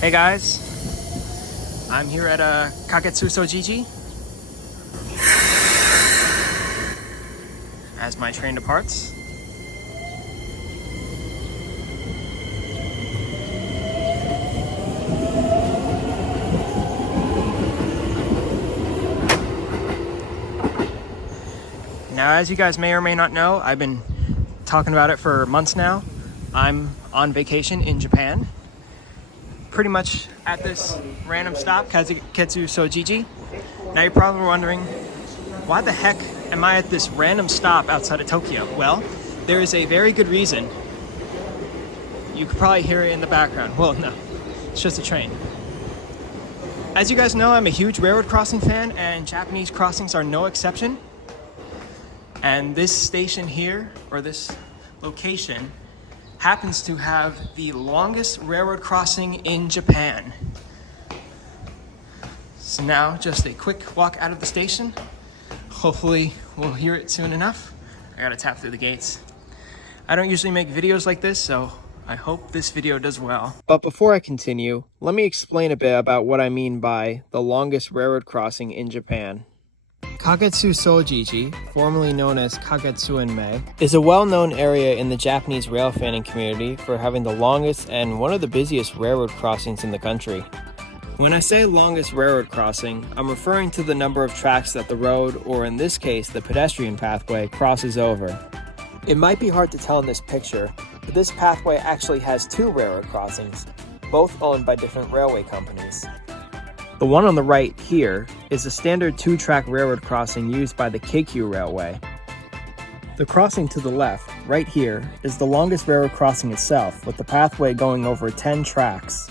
Hey guys, I'm here at Kagetsu Sojiji as my train departs. Now, as you guys may or may not know, I've been talking about it for months now. I'm on vacation in Japan, pretty much at this random stop, Kagetsu Sojiji. Now you're probably wondering, why the heck am I at this random stop outside of Tokyo? Well, there is a very good reason. You could probably hear it in the background. Well, no, it's just a train. As you guys know, I'm a huge railroad crossing fan, and Japanese crossings are no exception. And this station here, or this location, happens to have the longest railroad crossing in Japan. So now, just a quick walk out of the station. Hopefully, we'll hear it soon enough. I gotta tap through the gates. I don't usually make videos like this, so I hope this video does well. But before I continue, let me explain a bit about what I mean by the longest railroad crossing in Japan. Kagetsu Sojiji, formerly known as Kagetsuenmei, is a well-known area in the Japanese rail fanning community for having the longest and one of the busiest railroad crossings in the country. When I say longest railroad crossing, I'm referring to the number of tracks that the road, or in this case the pedestrian pathway, crosses over. It might be hard to tell in this picture, but this pathway actually has two railroad crossings, both owned by different railway companies. The one on the right here is a standard two-track railroad crossing used by the Keikyu Railway. The crossing to the left, right here, is the longest railroad crossing itself, with the pathway going over 10 tracks.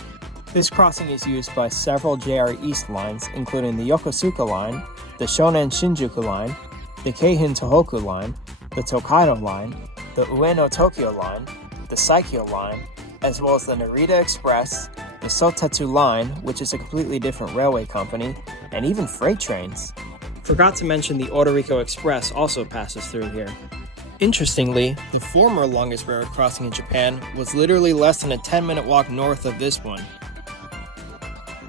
This crossing is used by several JR East lines, including the Yokosuka line, the Shonan Shinjuku line, the Keihin Tohoku line, the Tokaido line, the Ueno Tokyo line, the Saikyo line, as well as the Narita Express, the Sotetsu line, which is a completely different railway company, and even freight trains. Forgot to mention the Odoriko Express also passes through here. Interestingly, the former longest railroad crossing in Japan was literally less than a 10-minute walk north of this one.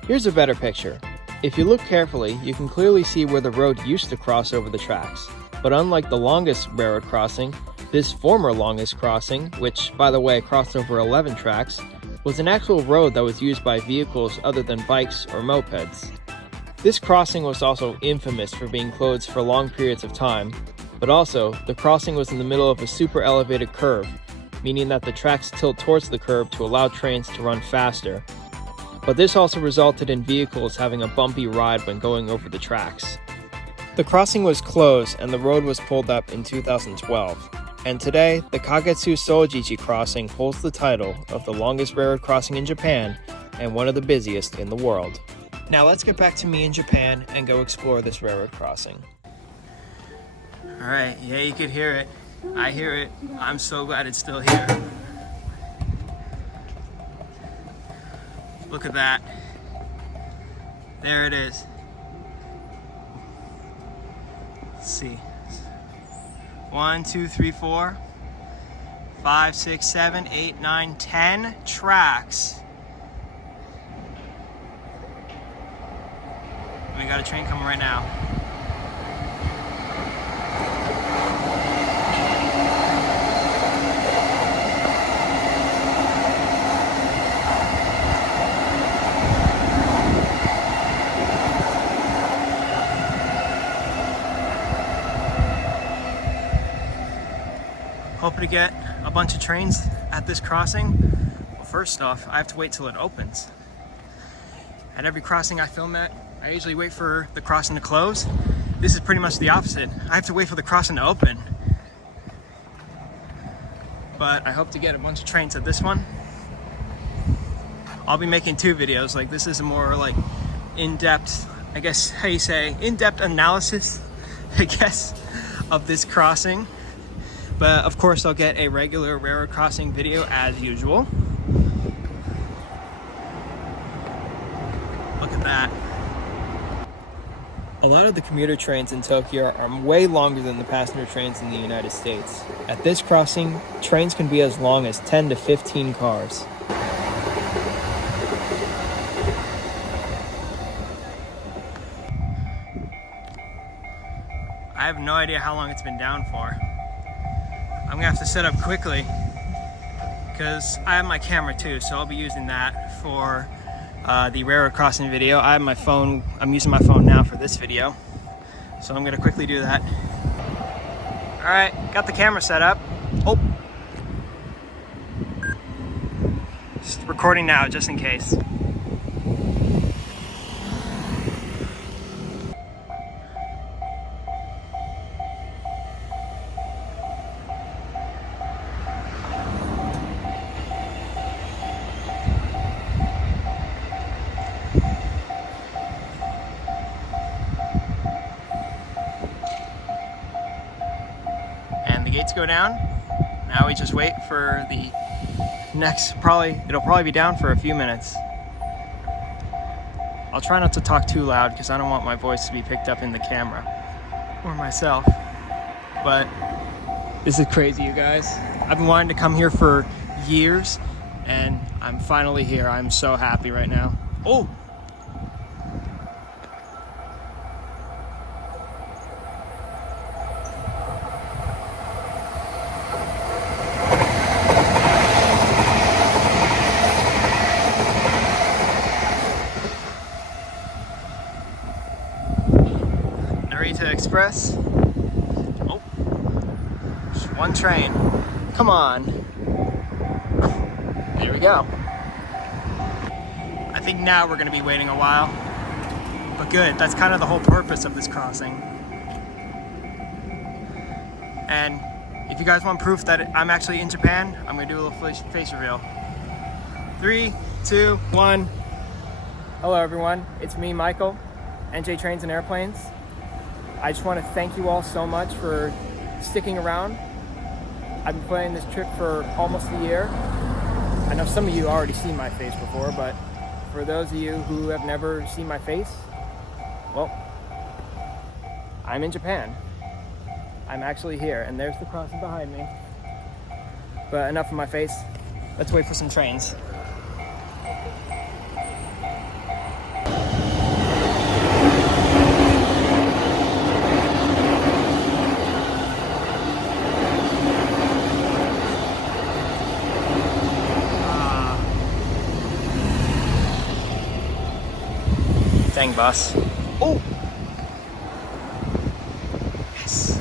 Here's a better picture. If you look carefully, you can clearly see where the road used to cross over the tracks. But unlike the longest railroad crossing, this former longest crossing, which by the way crossed over 11 tracks, was an actual road that was used by vehicles other than bikes or mopeds. This crossing was also infamous for being closed for long periods of time, but also the crossing was in the middle of a super elevated curve, meaning that the tracks tilt towards the curb to allow trains to run faster. But this also resulted in vehicles having a bumpy ride when going over the tracks. The crossing was closed and the road was pulled up in 2012. And today, the Kagetsu Sojiji crossing holds the title of the longest railroad crossing in Japan and one of the busiest in the world. Now let's get back to me in Japan and go explore this railroad crossing. Alright, yeah, you could hear it. I hear it. I'm so glad it's still here. Look at that. There it is. Let's see. 1, 2, 3, 4, 5, 6, 7, 8, 9, 10 tracks. We got a train coming right now. Hoping to get a bunch of trains at this crossing. Well, first off, I have to wait till it opens. At every crossing I film at, I usually wait for the crossing to close. This is pretty much the opposite. I have to wait for the crossing to open. But I hope to get a bunch of trains at this one. I'll be making two videos. Like, this is a more like in-depth, I guess how you say, in-depth analysis, I guess, of this crossing. But of course I'll get a regular railroad crossing video as usual. Look at that. A lot of the commuter trains in Tokyo are way longer than the passenger trains in the United States. At this crossing, trains can be as long as 10 to 15 cars. idea how long it's been down for. I'm gonna have to set up quickly because I have my camera too, so I'll be using that for the railroad crossing video. I have my phone, I'm using my phone now for this video, so I'm gonna quickly do that. All right, got the camera set up. Oh, just recording now just in case. The gates go down. Now we just wait for the next, it'll probably be down for a few minutes. I'll try not to talk too loud because I don't want my voice to be picked up in the camera or myself. But this is crazy, you guys. I've been wanting to come here for years and I'm finally here. I'm so happy right now. Oh! Narita Express. Oh, just one train. Come on. There we go. I think now we're going to be waiting a while, but good. That's kind of the whole purpose of this crossing. And if you guys want proof that I'm actually in Japan, I'm going to do a little face reveal. 3, 2, 1. Hello everyone, it's me, Michael, NJ Trains and Airplanes. I just want to thank you all so much for sticking around. I've been planning this trip for almost a year. I know some of you already seen my face before, but for those of you who have never seen my face, well, I'm in Japan. I'm actually here, and there's the crossing behind me. But enough of my face. Let's wait for some trains. Dang bus. Oh! Yes!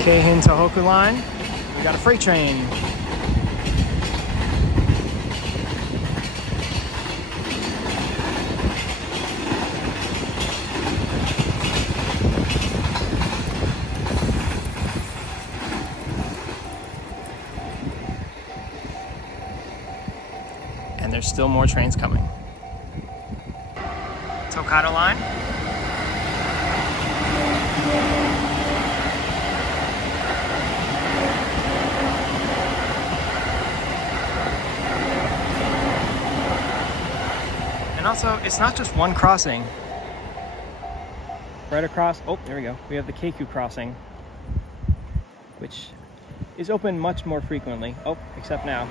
Keihin Tohoku line. We got a freight train. And there's still more trains coming. Tokata line. And also, it's not just one crossing. Right across, oh, there we go. We have the Keiku crossing, which is open much more frequently. Oh, except now.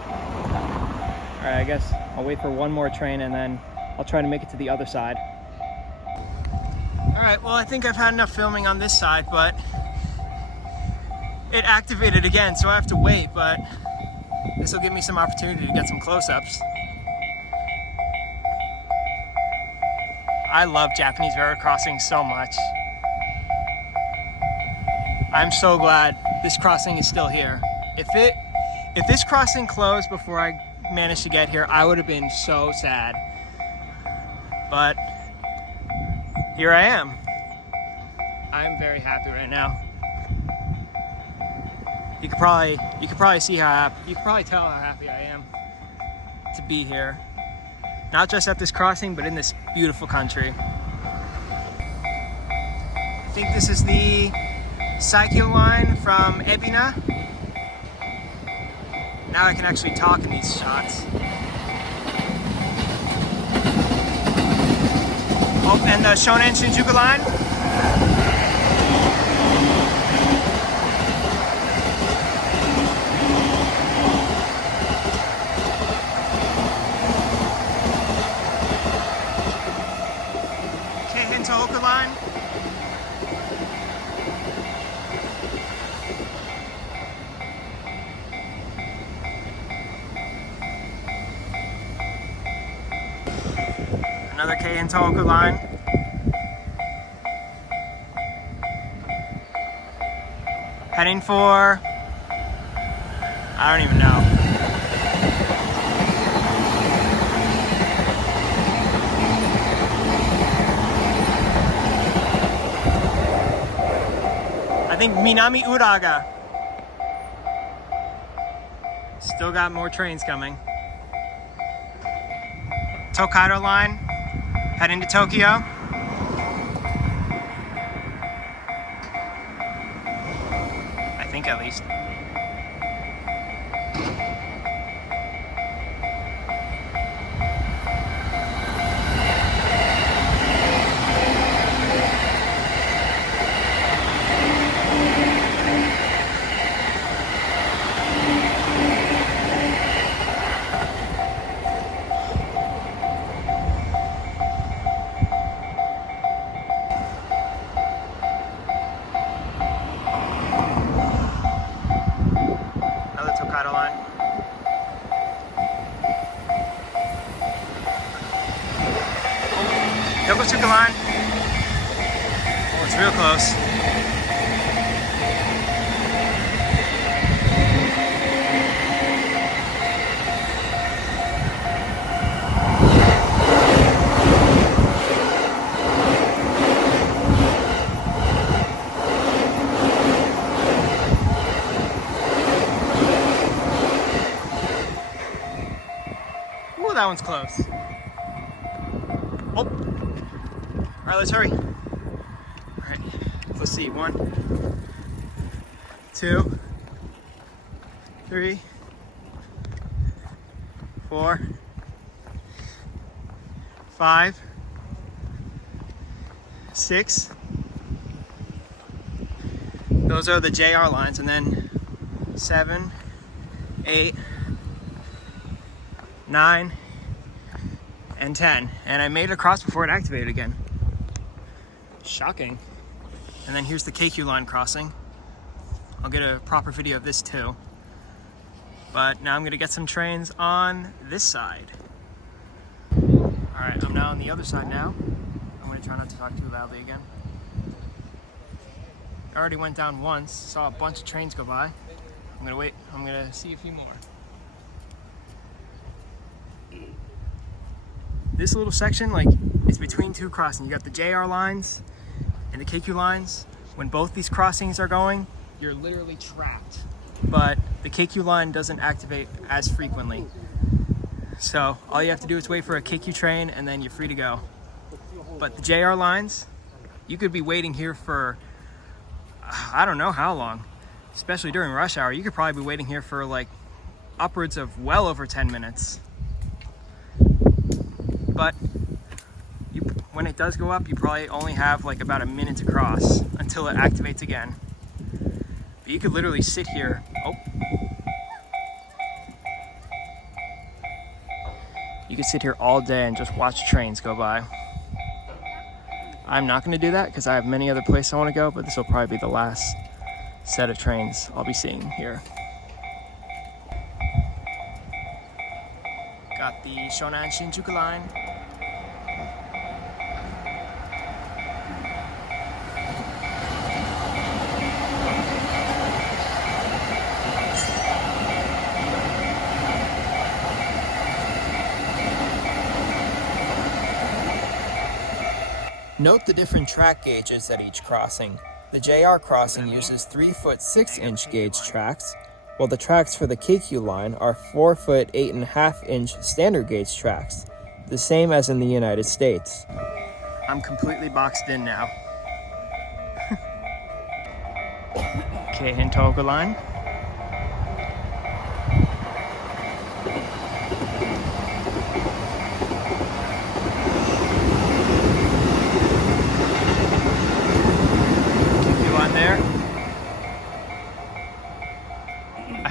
All right, I guess I'll wait for one more train and then I'll try to make it to the other side. All right, well, I think I've had enough filming on this side, but it activated again, so I have to wait, but this will give me some opportunity to get some close-ups. I love Japanese railroad crossings so much. I'm so glad this crossing is still here. If this crossing closed before I managed to get here, I would have been so sad. But here I am. I'm very happy right now. You could probably see how happy, you could probably tell how happy I am to be here. Not just at this crossing, but in this beautiful country. I think this is the Saikyo line from Ebina. Now I can actually talk in these shots. Oh, and the Shonan Shinjuku line. Keihin Tohoku line. Another Keihin Tohoku line. Heading for, I don't even know. I think Minami Uraga. Still got more trains coming. Tokaido line, heading to Tokyo. I think at least. Yokosuka line. Oh, it's real close. Ooh, that one's close. Oh. All right, let's hurry. All right, let's see. 1, 2, 3, 4, 5, 6. Those are the JR lines, and then 7, 8, 9, and 10. And I made it across before it activated again. Shocking. And then here's the KQ line crossing. I'll get a proper video of this too. But now I'm gonna get some trains on this side. All right, I'm now on the other side now. I'm gonna try not to talk too loudly again. I already went down once, saw a bunch of trains go by. I'm gonna wait, I'm gonna see a few more. This little section, like, is between two crossings. You got the JR lines and the KQ lines. When both these crossings are going, you're literally trapped. But the KQ line doesn't activate as frequently. So all you have to do is wait for a KQ train and then you're free to go. But the JR lines, you could be waiting here for, I don't know how long, especially during rush hour. You could probably be waiting here for like upwards of well over 10 minutes. But when it does go up, you probably only have like about a minute to cross until it activates again. But you could literally sit here. Oh. You could sit here all day and just watch trains go by. I'm not going to do that because I have many other places I want to go, but this will probably be the last set of trains I'll be seeing here. Got the Shonan Shinjuku line. Note the different track gauges at each crossing. The JR crossing uses 3-foot 6-inch gauge tracks, while the tracks for the KQ line are 4-foot 8.5-inch standard gauge tracks, the same as in the United States. I'm completely boxed in now. Keihin Tohoku line.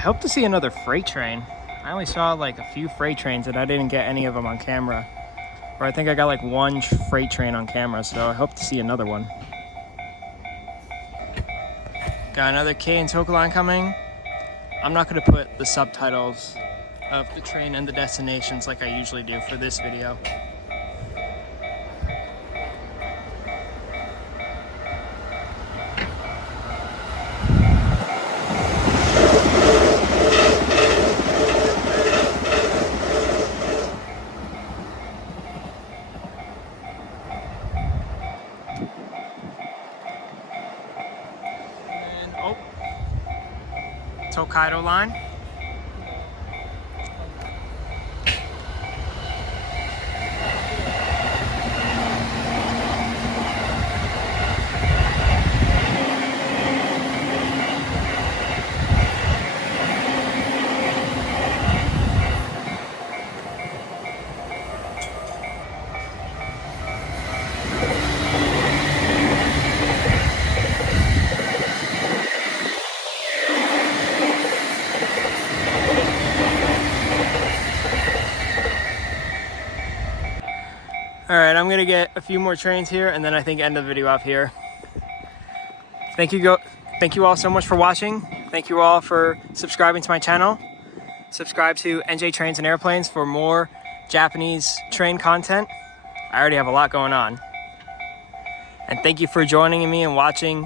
hope to see another freight train. I only saw like a few freight trains and I didn't get any of them on camera. Or I think I got like one freight train on camera, so I hope to see another one. Got another K and Toka line coming. I'm not gonna put the subtitles of the train and the destinations like I usually do for this video. Tokaido line. All right, I'm gonna get a few more trains here and then I think end the video off here. Thank you all so much for watching. Thank you all for subscribing to my channel. Subscribe to NJ Trains and Airplanes for more Japanese train content. I already have a lot going on. And thank you for joining me and watching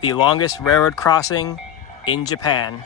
the longest railroad crossing in Japan.